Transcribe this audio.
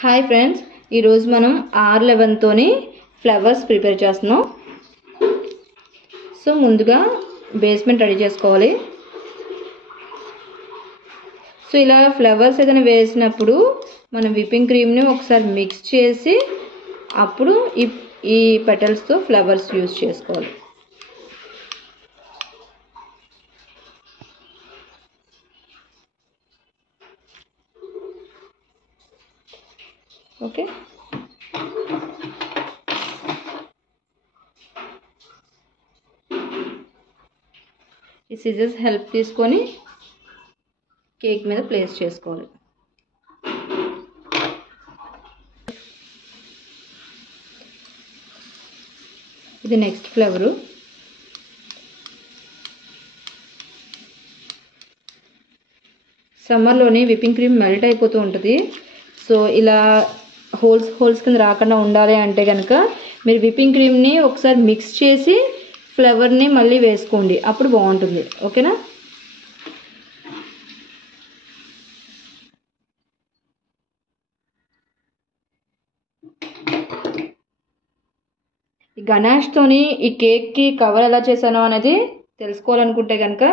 Hi friends, ఈరోజు మనం R11తోని flowers prepare చేస్తున్నాం. సో ముందుగా బేస్మెంట్ రెడీ చేసుకోవాలి. సో ఇలా ఫ్లవర్స్ ఏదైనా వేసినప్పుడు మనం విప్పింగ్ క్రీమ్ని ఒకసారి మిక్స్ చేసి అప్పుడు ఈ పెటల్స్తో ఫ్లవర్స్ యూజ్ చేసుకోవాలి. ఓకే, ఈ సిజర్స్ హెల్ప్ తీసుకొని కేక్ మీద ప్లేస్ చేసుకోవాలి. ఇది నెక్స్ట్ ఫ్లేవరు. సమ్మర్లోని విప్పింగ్ క్రీమ్ మెల్ట్ అయిపోతూ ఉంటుంది. సో ఇలా హోల్స్ కింద రాకుండా ఉండాలి అంటే కనుక మీరు విప్పింగ్ క్రీమ్ని ఒకసారి మిక్స్ చేసి ఫ్లేవర్ని మళ్ళీ వేసుకోండి, అప్పుడు బాగుంటుంది. ఓకేనా? ఈ గనాష్తోని ఈ కేక్కి కవర్ ఎలా చేశానో అనేది తెలుసుకోవాలనుకుంటే కనుక